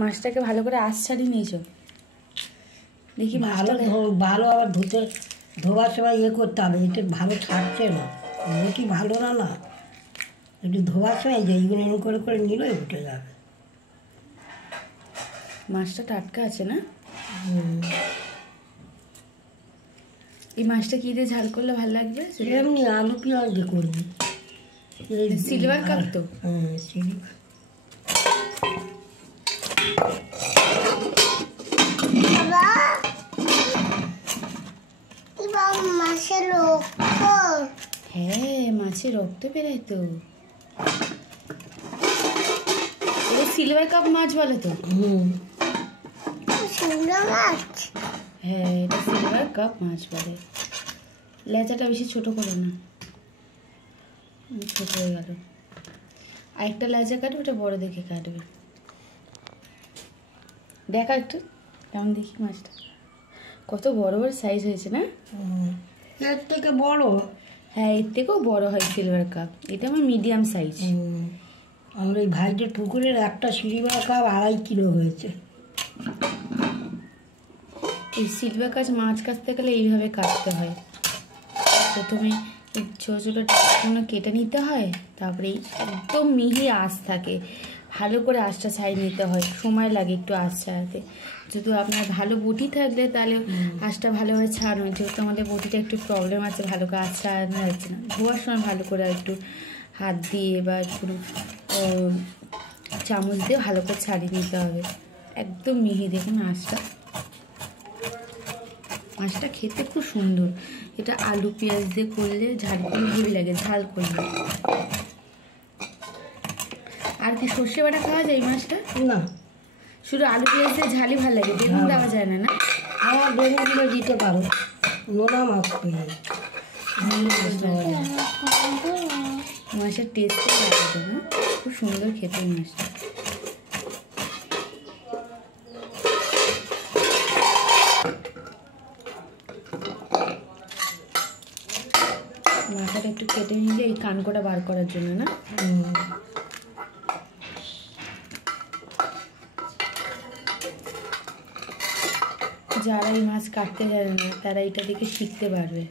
মাছটাকে ভালো করে আঁশ ছাড়িয়ে নিয়েছো? দেখি ভালো ভালো আবার ধোবার সময় করতে হবে, এটা ভালো ছাড়ছে না, রুটি ভালো না না, একটু ধোবার সময় এইগুলো এরকম করে করে নিলেই উঠে যাবে। মাছটা টাটকা আছে না? এই মাছটা কি দিয়ে ঝাল করলে ভালো লাগবে? এমনি আলু পেঁয়াজ দিয়ে করবি। সিলভার কাপ তো? হ্যাঁ, সিলভার। হ্যাঁ, মাছের রক্ত বেরোয় তো। এটা সিলভার কাপ মাছ বলে তো? হ্যাঁ, এটা সিলভার কাপ মাছ বলে। লেজাটা বেশি ছোট করো না, ছোট হয়ে গেল। আরেকটা লেজা কাটবে, ওটা বড় দেখে কাটবে। দেখা একটু কেমন দেখি মাছটা, কত বড় বড় সাইজ হয়েছে না? এর থেকে বড়? হ্যাঁ, এর থেকেও বড় হয় সিলভার কাপ। এটা আমার মিডিয়াম সাইজ। আমার এই ভাইদের পুকুরের একটা সিলভার কাপ 2.5 কিলো হয়েছে। এই সিলভার কাপ মাছ কাটতে গেলে এইভাবে কাটতে হয়। প্রথমে ছোটো ছোটো টাকাগুলো কেটে নিতে হয়, তারপরে একদম মিহি আঁশ থাকে, ভালো করে আঁশটা ছাড়িয়ে নিতে হয়। সময় লাগে একটু আঁশ ছাড়াতে। যদি আপনার ভালো বটি থাকলে তাহলে আঁশটা ভালোভাবে ছাড়ানো। যেহেতু আমাদের বটিটা একটু প্রবলেম আছে, ভালো করে আঁশ ছাড়ানো যাচ্ছে না। ধোয়ার সময় ভালো করে একটু হাত দিয়ে বা একটু চামচ দিয়ে ভালো করে ছাড়িয়ে নিতে হবে। একদম মিহি, দেখুন আঁশটা। মাছটা খেতে খুব সুন্দর। এটা আলু পেঁয়াজ দিয়ে করলে ঝাল করলে হেভি লাগে, ঝাল করলে। আর কি সর্ষে বাটা খাওয়া যায় এই মাছটা? না, শুধু আলু পেঁয়াজ দিয়ে ঝালই ভালো লাগে, বেগুন দেওয়া যায় না? না, আমার বেগুনগুলো দিতে পারো, নোনা মাছ পেয়ে মাছের টেস্টই লাগে না, খুব সুন্দর খেতে মাছটা। মাথাটা একটু কেটে নিলে এই কানকোটা বার করার জন্য না? যারা এই মাছ কাটতে জানে না তারা এটা দেখে শিখতে পারবে।